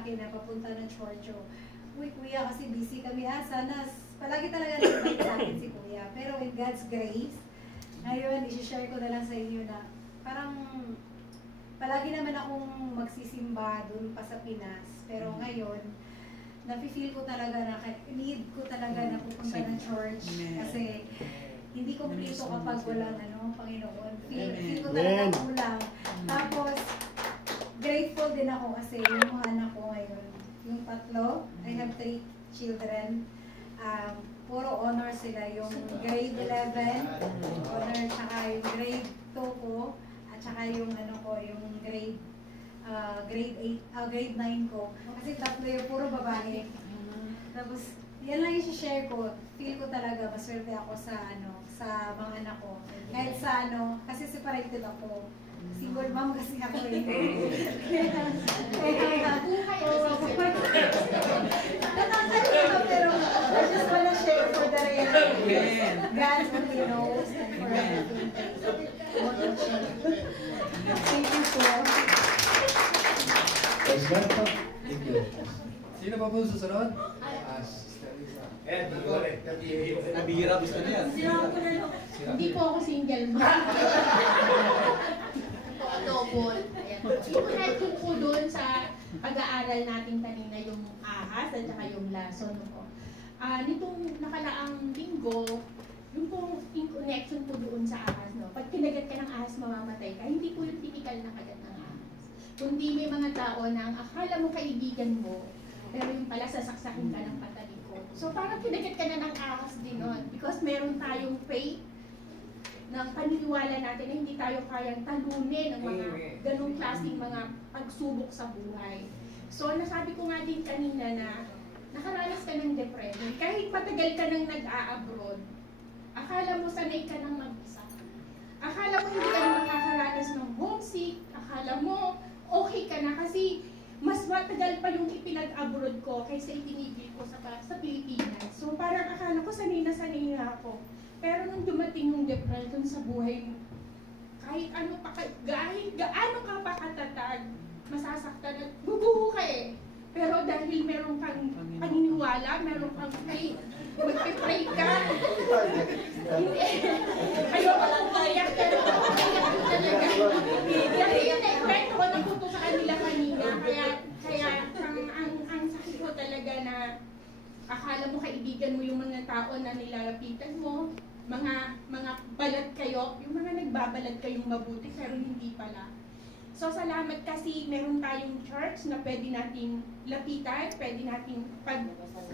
sa akin na papunta ng Chorcho. Uy, kuya, kasi busy kami. Sana, palagi talaga nag-invite sa akin si kuya. Pero with God's grace, ngayon, isi-share ko na lang sa inyo na parang palagi naman akong magsisimba dun pa sa Pinas. Pero ngayon, nafe-feel ko talaga na need ko talaga na pupunta ng church. Kasi hindi kompleto kapag walang Panginoon. Feel ko talaga kulang. Tapos, grateful din ako kasi yung mga anak ko ngayon, yung tatlo, I have 3 children. Puro honor sila, yung grade 11, honor, tsaka yung grade 2 ko, at tsaka yung yung grade 9 ko. Kasi tatlo yung puro babae. Tapos, yan lang yung share ko. Feel ko talaga, maswerte ako sa sa mga anak ko. Kahit sa kasi separated ako. Single mom kasi ako eh. Pero I just wanna share for the reality. God only knows and for everything. Thank you so much. Sino pa po susunod? Nabihira, gusto niya. Hindi po ako single mom. Double. Yung heading po doon sa pag-aaral natin kanina, yung ahas at saka yung lason po. Nitong nakalaang linggo, yung pong in connection po doon sa ahas, no? Pag kinagat ka ng ahas, mamamatay ka. Hindi po yung typical na kagat ng ahas. Kundi may mga tao na akala mo kaibigan mo, pero yung pala sasaksakin ka ng patalikod. So parang kinagat ka na ng ahas din nun. Because meron tayong faith ng paniniwala natin na hindi tayo kayang talunin ng mga ganong klaseng mga pagsubok sa buhay. So nasabi ko nga din kanina na nakaranas ka ng depression. Kahit matagal ka nang nag-a-abroad, akala mo sanay ka nang mag-isa. Akala mo hindi ka na makakaranas ng homesick. Akala mo okay ka na kasi mas matagal pa yung ipinag-abroad ko kaysa itinigil ko sa Pilipinas. So parang akala ko sanay na ako. Pero nung dumating yung depression sa buhay mo, kahit gaano ka pa katatag, masasaktan at bubuho ka eh. Pero dahil meron kang paniniwala, meron kang faith, magpipray ka. Ayoko lang kaya, pero talaga. Kasi yun eh, kahit ako napunto sa kanila kanina, kaya ang sakit ko talaga na akala mo kaibigan mo yung mga tao na nilalapitan mo, mga balat kayo, yung mga nagbabalat kayong mabuti, pero hindi pala. So, salamat kasi meron tayong church na pwede nating lapitan, pwede nating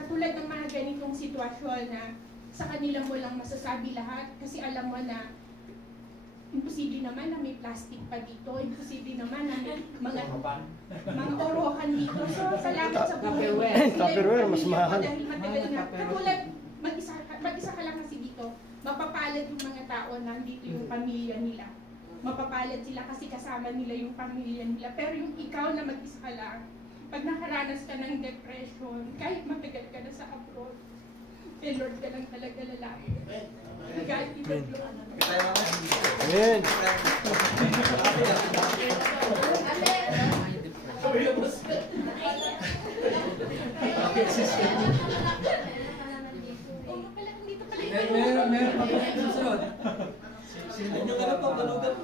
katulad ng mga ganitong sitwasyon na sa kanila mo lang masasabi lahat kasi alam mo na imposible naman na may plastic pa dito, imposible naman na may mga orohan dito. So, salamat sa buhay. Tupperware, mas mahal. Dahil matagal na, katulad, mag-isa ka lang kasi dito, mapapalad yung mga tao na dito yung pamilya nila. Mapapalad sila kasi kasama nila yung pamilya nila. Pero yung ikaw na mag-isa ka lang, pag nakaranas ka ng depression, kahit matagal ka na sa abroad, eh Lord ka lang talaga lalaki. God is the Lord. Amen. Meron pa po susunod. Ano ka na pa, malugan?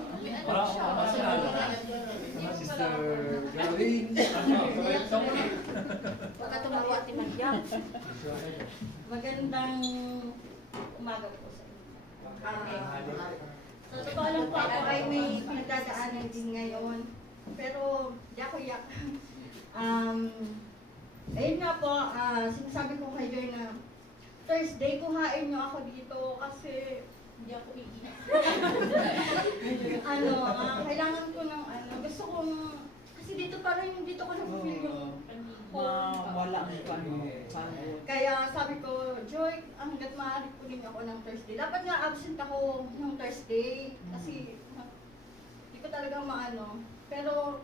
Sister Gawin. Baka tumawa at imagyang. Magandang umaga po sa inyo. So, totoo lang po ako ay may pinagdadaanan din ngayon. Pero, di ako iyak. Ayun nga po, sinasabi ko kay Joy na Thursday, kuhain niyo ako dito kasi hindi ako iiyak. Kailangan ko ng gusto kong, kasi dito parang dito ko na-feel yung wala ang kaya sabi ko, Joy, hanggat maaari ko din ako ng Thursday. Dapat nga absent ako ng Thursday kasi hindi ko talaga maano. Pero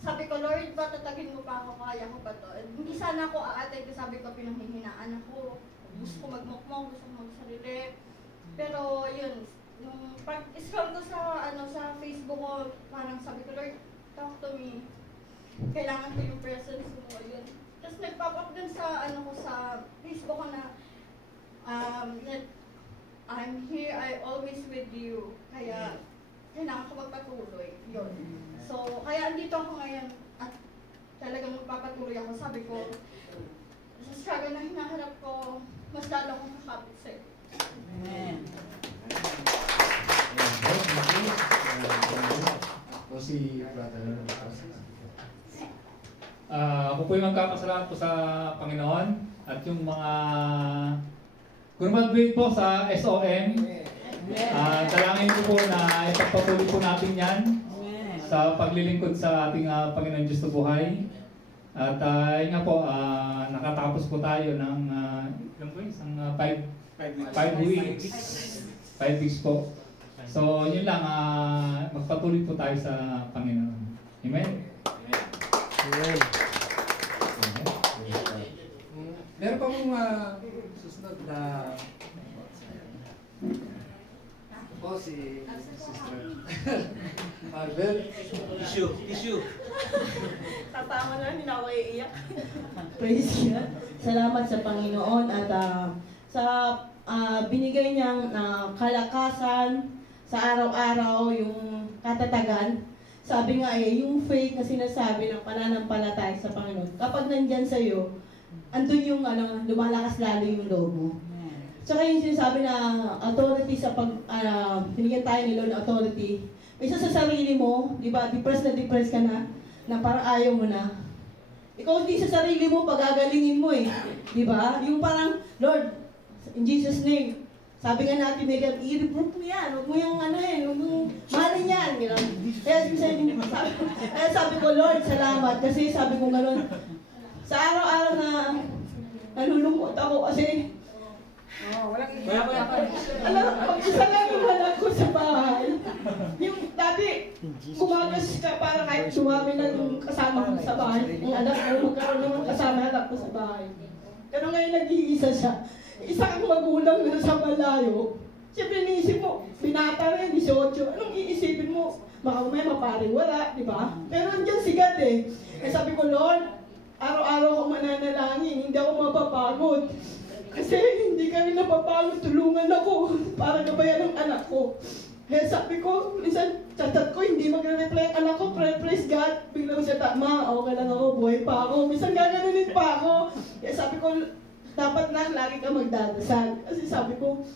sabi ko, Lord, patatagin mo pa ako, kaya ko ba to? Hindi sana ako aatay ko, sabi ko, pinanghihinaan ako. Gusto ko magmukmok, gusto ko magsarili. Pero yun, nung pag-scroll ko sa sa Facebook ko, parang sabi ko, Lord, talk to me. kailangan ko yung presence mo, yun. Tapos nag-pop up dun sa, sa Facebook ko na, that I'm here, I always with you. Kaya, kailangan ko magpatuloy. Yun. So, kaya andito ako ngayon at talagang magpapatuloy ako. Sabi ko, sa struggle na hinaharap ko, mas lalo akong kakapit sa'yo. Amen. Ako si Brother. Ako po yung magkakasalamat po sa Panginoon at yung mga graduate po sa SOM. Dalangin ko po na ipagpatuloy po natin yan sa paglilingkod sa ating Panginoon Diyos na buhay. At yun nga po, nakatapos po tayo ng isang 5 weeks. 5 weeks po. So yun lang, magpatuloy po tayo sa Panginoon. Amen? Amen. Meron pa mong susunod na si Sister Marvel. Issue. Tatama na, hindi na ako iiyak. Praise God. Salamat sa Panginoon at sa binigay niyang kalakasan sa araw-araw, yung katatagan. Sabi nga yung faith na sinasabi ng pananampalataya sa Panginoon. Kapag nandyan sa'yo, andun yung lumalakas lalo yung loob mo. Tsaka yung sinasabi na authority sa binigyan tayo ni Lord na authority. Isa sa sarili mo, di ba, depressed ka na parang ayaw mo na. Ikaw hindi sa sarili mo, pagagalingin mo Di ba? Yung parang, Lord, in Jesus' name, sabi nga natin, i-reprove mo yan, huwag mo yung huwag mo mahalin yan. Kaya sabi ko, Lord, salamat. Kasi sabi ko gano'n, sa araw-araw na nalulungkot ako kasi isa lang yung anak ko sa bahay. Yung dati, gumagas ka para kahit dumami lang yung kasama ko sa bahay. Yung anak ko, magkaroon naman kasama anak ko sa bahay. Pero ngayon nag-iisa siya. Isa kang magulang na sa malayo. Siyempre niisip mo, binata rin, 18. Anong iisipin mo? Baka may mapariwala, di ba? Pero andyan si God sabi ko, Lord, araw-araw ko mananalangin, hindi ako mapapagod. Kasi hindi kami napapagod, tulungan ako para gabayan ng anak ko. Kaya sabi ko, minsan chat ko, hindi magre-reply ang anak ko, praise God. Biglang siya, Ma, okay lang ako, buhay pa ako. Minsan gaganunin pa ako. Kaya sabi ko, dapat na lagi ka magdadasal. Kasi sabi ko,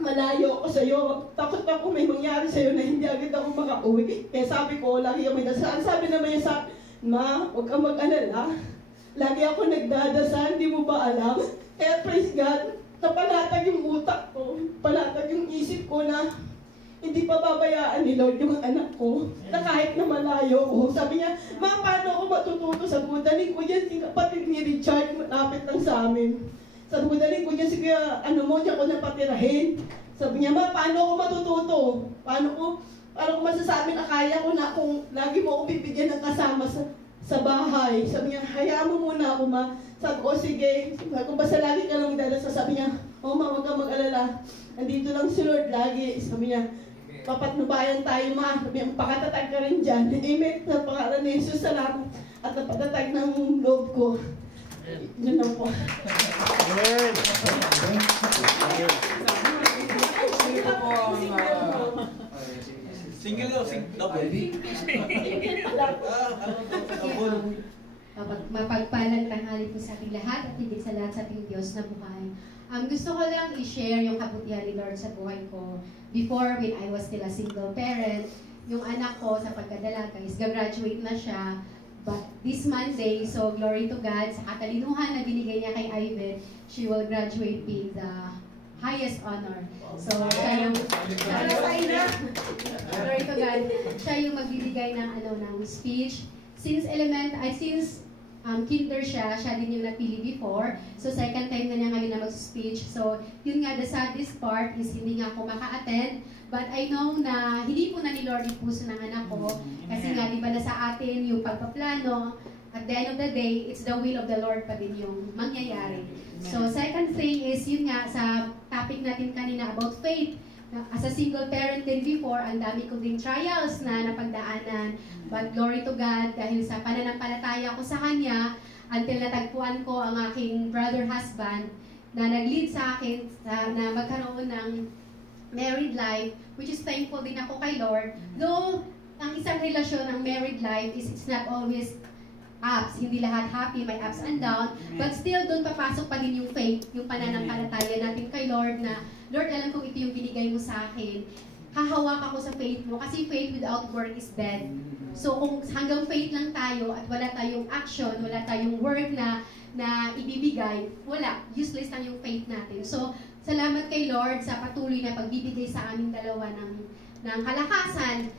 malayo ako sa'yo. Takot ako may mangyari sa'yo na hindi agad ako makauwi. Kaya sabi ko, lagi ako magdadasal. Sabi naman niya sa Ma, huwag kang mag-alala. Lagi ako nagdadasal, hindi mo ba alam? Kaya praise God, napalatag yung utak ko, palatag yung isip ko na hindi pa babayaan ni Lord yung anak ko na kahit na malayo ko. Sabi niya, Ma, paano ako matututo sa budaling ko yan? Si kapatid ni Richard, malapit lang sa amin. Sa budaling ko yan, sige, diyan ko napatirahin. Sabi niya, Ma, paano ako matututo? Paano ko masasabi na kaya ko na kung lagi mo ako bibigyan ng kasama sa bahay? Sabi niya, hayaan mo muna ako, Ma. Sabi ko, sige. Kung basta lagi ka lang dadasal, sabi niya, Ma, huwag kang mag-alala. Andito lang si Lord lagi. Sabi niya, papatnubayan tayo, Ma. Sabi niya, pakatatag ka rin dyan. Amen. Sa pangalan ni Jesus, salamat. At napatatag ng loob ko. Yun lang po. Amen. Single o double? Mapagpalang tanghali po sa ating lahat at higit sa lahat sa ating Diyos na buhay. Gusto ko lang i-share yung kabutihan ni Lord sa buhay ko. Before, when I was still a single parent, yung anak ko sa pagkadalaga is graduate na siya. But this Monday, so glory to God, sa katalinuhan na binigay niya kay Ivan, she will graduate with the highest honor. So, siya yung glory to God, siya yung magbibigay ng speech. Since kinder siya din yung napili before. So, second time na niya ngayon na mag-speech. So, yun nga, the saddest part is hindi nga ako maka-attend. But I know na hindi po na ni Lord yung puso ng anak ko. Kasi nga, di ba na sa atin yung pagpaplano, at the end of the day, it's the will of the Lord pa din yung mangyayari. So, second thing is, yun nga, sa topic natin kanina about faith. as a single parent din before, ang dami ko ding trials na napagdaanan. But glory to God, dahil sa pananampalataya ko sa Kanya, until natagpuan ko ang aking brother husband na nag-lead sa akin na magkaroon ng married life, which is thankful din ako kay Lord. Though, ang isang relasyon ng married life is it's not always ups, hindi lahat happy, may ups and down, but still doon papasok pa din yung faith, yung pananampalataya natin kay Lord na, Lord, alam kong ito yung binigay mo sa akin. Hahawak ako sa faith mo kasi faith without work is dead. So kung hanggang faith lang tayo at wala tayong action, wala tayong work na ibibigay, wala. Useless lang yung faith natin. So salamat kay Lord sa patuloy na pagbibigay sa aming dalawa ng kalakasan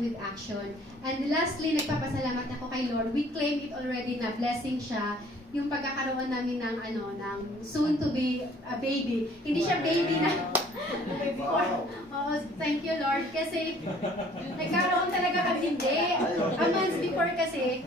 with action. And lastly, nagpapasalamat ako kay Lord. We claim it already na blessing siya yung pagkakaroon namin ng soon to be a baby. Hindi siya baby na oh, thank you Lord kasi nagkaroon talaga kami a months before kasi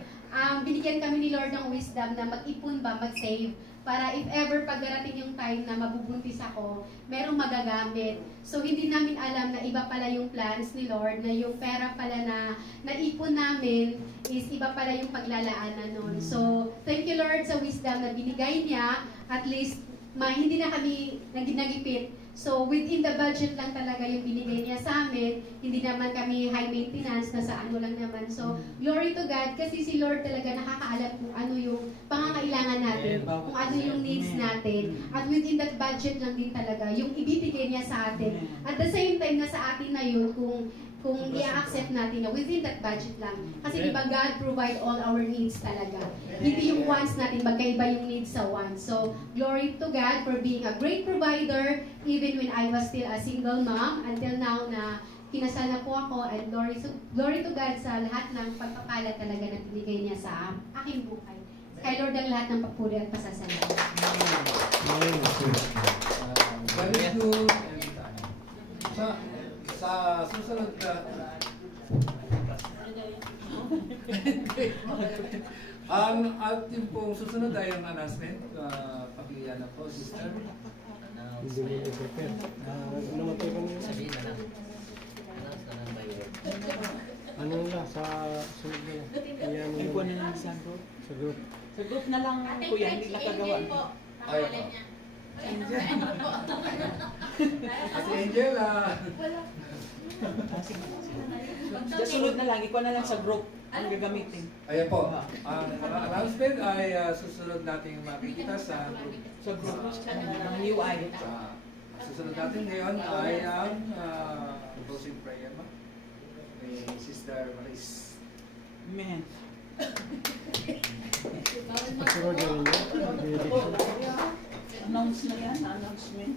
binigyan kami ni Lord ng wisdom na mag-ipon ba, mag-save para if ever pagdarating yung time na mabubuntis ako, merong magagamit. So hindi namin alam na iba pala yung plans ni Lord, na yung pera pala na naipon namin is iba pala yung paglalaanan nun. So thank you Lord sa wisdom na binigay niya, at least hindi na kami nagipit. So within the budget lang talaga yung binigay niya sa amin, hindi naman kami high maintenance, nasa ano lang naman. So glory to God kasi si Lord talaga nakakaalam kung ano yung pangangailangan natin, kung ano yung needs natin. At within that budget lang din talaga yung ibibigay niya sa atin. At the same time na sa atin na yun kung i-accept natin na within that budget lang. Kasi diba God provide all our needs talaga. Hindi yung wants natin, magkaiba yung needs sa wants. So, glory to God for being a great provider even when I was still a single mom until now na kinasal na po ako, and glory to God sa lahat ng pagpapala talaga na binigay niya sa aking buhay. Kay Lord ang lahat ng papuri at pasasalamat. Very good. Sa susunod na ang ating pong susunod ay ang announcement. Pakiyan na po, sister. Hindi mo na-prepare. Namatay ka na Sabihin na lang. Announce na lang by word. Ano na, sa sunod na lang. Kaya mo Ikuha na lang sa group. sa group. Sa group na lang, kuya, hindi nakagawa. Ay, Ate Angel, Sa sunod na lang, ikuha na lang sa group ang gagamitin. ayan po. Ang mga announcement ay susunod nating makikita sa group. Sa group ng UI. Susunod natin ngayon ay ang closing prayer mo ni Sister Maris. Amen. Kasunod na rin yun. Announce na yan, announcement.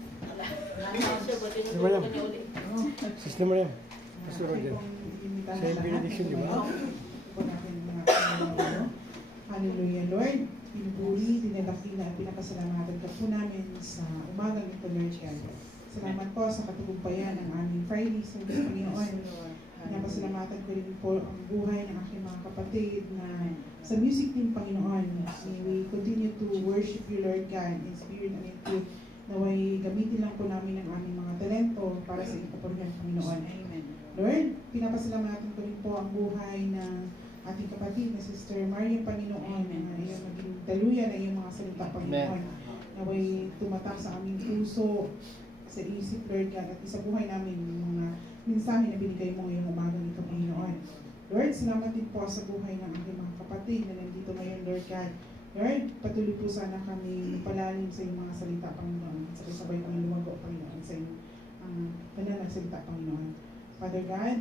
Sister Mariam. Sister Mariam. Kasunod yan. Sa yung benediction, di ba? Hallelujah, Lord. Pinupuri, dinadakila at pinapasalamatan ka po namin sa umagang ito, Lord God. Salamat po sa katugumpayan ng aming Friday sa Panginoon. Pinapasalamatan ko rin po ang buhay ng aking mga kapatid na sa music team, Panginoon. We continue to worship you, Lord God, in spirit and in truth. Naway gamitin lang po namin ang aming mga talento para sa inyong kapurihan, Panginoon. Amen. Lord, pinapasalamatan ko rin po ang buhay ng ating kapatid na Sister Mariam, Panginoon, na iyong maging daluyan na iyong mga salita, Panginoon. Naway tumatak sa aming puso, sa isip, Lord God, at sa buhay namin yung mga mensahe na binigay mo ngayong umaga nito, Panginoon. Lord, salamat din po sa buhay ng aking mga kapatid na nandito ngayon, Lord God. Lord, patuloy po sana kami palalim sa iyong mga salita, Panginoon. Sabay-sabay kami lumago, Panginoon, sa iyong banal na salita, Panginoon. Father God,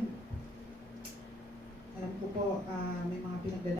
alam ko po may mga pinagdadaanan